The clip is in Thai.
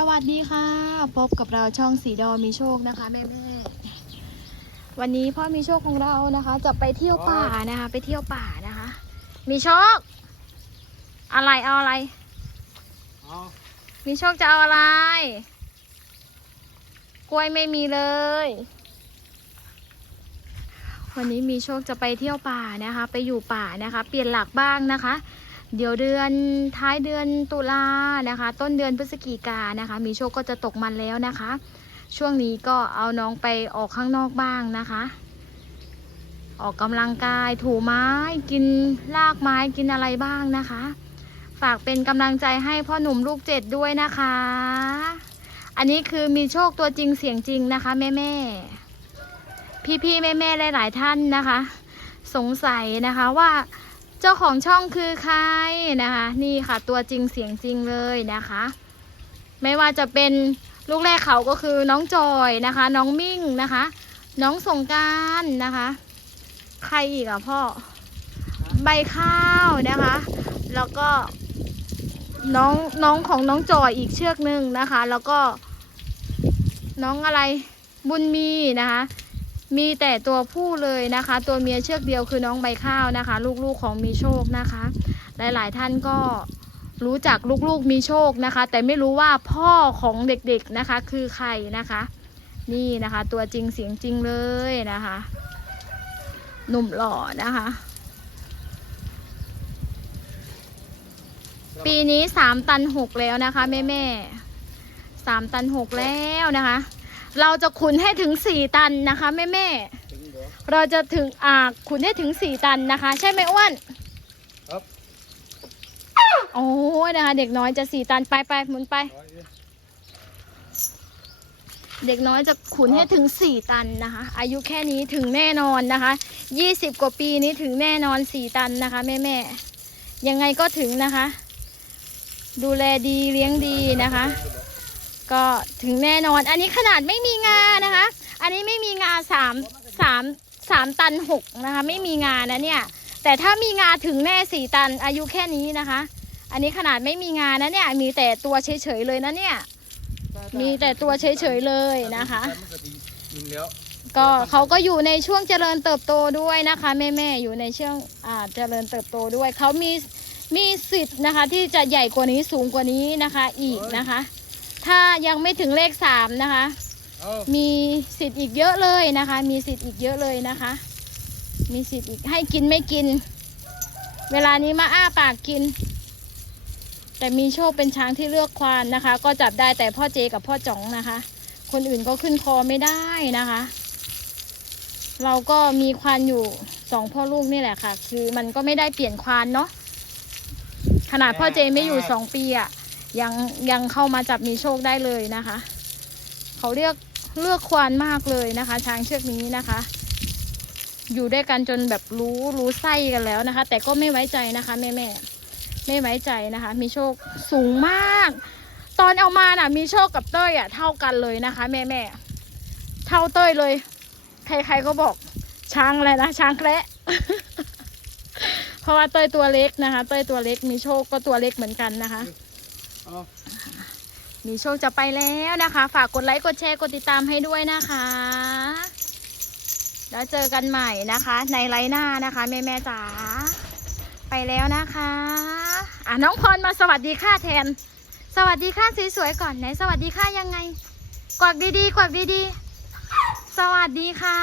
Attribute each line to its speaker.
Speaker 1: สวัสดีค่ะ พบกับเราช่องสีดอมีโชคนะคะแม่แม่วันนี้พ่อมีโชคของเรานะคะ จะไปเที่ยวป่านะคะ ไปเที่ยวป่านะคะ มีโชค อะไรเอาอะไรมีโชคจะเอาอะไร กล้วยไม่มีเลย วันนี้มีโชคจะไปเที่ยวป่านะคะ ไปอยู่ป่านะคะ เปลี่ยนหลักบ้างนะคะ เดี๋ยวเดือนท้ายเดือนตุลานะคะ ต้นเดือนพฤศจิกานะคะ มีโชคก็จะตกมันแล้วนะคะ ช่วงนี้ก็เอาน้องไปออกข้างนอกบ้างนะคะ ออกกำลังกายถูไม้กินรากไม้กินอะไรบ้างนะคะ ฝากเป็นกำลังใจให้พ่อหนุ่มลูกเจ็ดด้วยนะคะ อันนี้คือมีโชคตัวจริงเสียงจริงนะคะ แม่แม่พี่พี่ๆแม่แม่ๆหลาย ๆ ท่านนะคะ สงสัยนะคะว่า เจ้าของช่องคือใครนะคะ นี่ค่ะ ตัวจริงเสียงจริงเลยนะคะ ไม่ว่าจะเป็นลูกแรกเขาก็คือน้องจอยนะคะ น้องมิ่งนะคะ น้องสงการนะคะ ใครอีกอะพ่อ ใบข้าวนะคะ แล้วก็น้องน้องของน้องจอยอีกเชือกหนึ่งนะคะ แล้วก็น้องอะไรบุญมีนะคะ มีแต่ตัวผู้เลยนะคะ ตัวเมียเชือกเดียวคือน้องใบข้าวนะคะ ลูกๆของมีโชคนะคะ หลายๆท่านก็รู้จักลูกๆมีโชคนะคะ แต่ไม่รู้ว่าพ่อของเด็กๆนะคะ คือใครนะคะ นี่นะคะ ตัวจริงเสียงจริงเลยนะคะ หนุ่มหล่อนะคะ ปีนี้สามตันหกแล้วนะคะแม่แม่สามตันหกแล้วนะคะ เราจะขุนให้ถึงสี่ตันนะคะแม่แม่
Speaker 2: ถึงเดี๋ยว
Speaker 1: เราจะถึงอ่าขุนให้ถึงสี่ตันนะคะ ใช่ไหมอ้วน
Speaker 2: ครับ
Speaker 1: โอ้ยนะคะ เด็กน้อยจะสี่ตันไปไปหมุนไป
Speaker 2: ร้อยดิ
Speaker 1: เด็กน้อยจะขุนให้ถึงสี่ตันนะคะ อายุแค่นี้ถึงแน่นอนนะคะยี่สิบกว่าปีนี้ถึงแน่นอนสี่ตันนะคะแม่แม่ยังไงก็ถึงนะคะ ดูแลดีเลี้ยงดีนะคะ ก็ถึงแน่นอน อันนี้ขนาดไม่มีงานะคะ อันนี้ไม่มีงาสามสามสามตันหกนะคะ ไม่มีงานะเนี่ย แต่ถ้ามีงาถึงแน่สี่ตันอายุแค่นี้นะคะ อันนี้ขนาดไม่มีงานะเนี่ย มีแต่ตัวเฉยๆเลยนะเนี่ย มีแต่ตัวเฉยๆเลยนะคะ
Speaker 2: ก็
Speaker 1: เขาก็อยู่ในช่วงเจริญเติบโตด้วยนะคะแม่แม่ๆอยู่ในช่วงอ่าเจริญเติบโตด้วยเขามีมีสิทธิ์นะคะ ที่จะใหญ่กว่านี้สูงกว่านี้นะคะ อีกนะคะ ถ้ายังไม่ถึงเลขสามนะคะ
Speaker 2: เอา
Speaker 1: มีสิทธิ์อีกเยอะเลยนะคะ มีสิทธิ์อีกเยอะเลยนะคะ มีสิทธิ์อีกให้กินไม่กิน เวลานี้มาอ้าปากกิน แต่มีโชคเป็นช้างที่เลือกควานนะคะ ก็จับได้แต่พ่อเจกับพ่อจ๋องนะคะ คนอื่นก็ขึ้นคอไม่ได้นะคะ เราก็มีควานอยู่สองพ่อลูกนี่แหละค่ะ คือมันก็ไม่ได้เปลี่ยนควานเนาะขนาดพ่อเจไม่อยู่สองปีอะ ยังยังเข้ามาจับมีโชคได้เลยนะคะ เขาเรียกเลือกควานมากเลยนะคะ ช้างเชือกนี้นะคะ อยู่ด้วยกันจนแบบรู้รู้ไส้กันแล้วนะคะ แต่ก็ไม่ไว้ใจนะคะแม่แม่ไม่ไว้ใจนะคะ มีโชคสูงมาก ตอนเอามาน่ะ มีโชคกับเต้ยอะเท่ากันเลยนะคะ แม่แม่เท่าเต้ยเลย ใครๆก็บอกช้างอะไรนะช้างแคระเพราะว่าเต้ยตัวเล็กนะคะ เต้ยตัวเล็กมีโชคก็ตัวเล็กเหมือนกันนะคะ มีโชคจะไปแล้วนะคะ ฝากกดไลค์กดแชร์กดติดตามให้ด้วยนะคะ แล้วเจอกันใหม่นะคะ ในไลน์หน้านะคะ แม่แม่จ๋าไปแล้วนะคะอะน้องพรมาสวัสดีค่ะแทน สวัสดีค่ะสวยๆก่อนไหนสวัสดีค่ะยังไง กวักดีๆกวักดีๆ สวัสดีค่ะ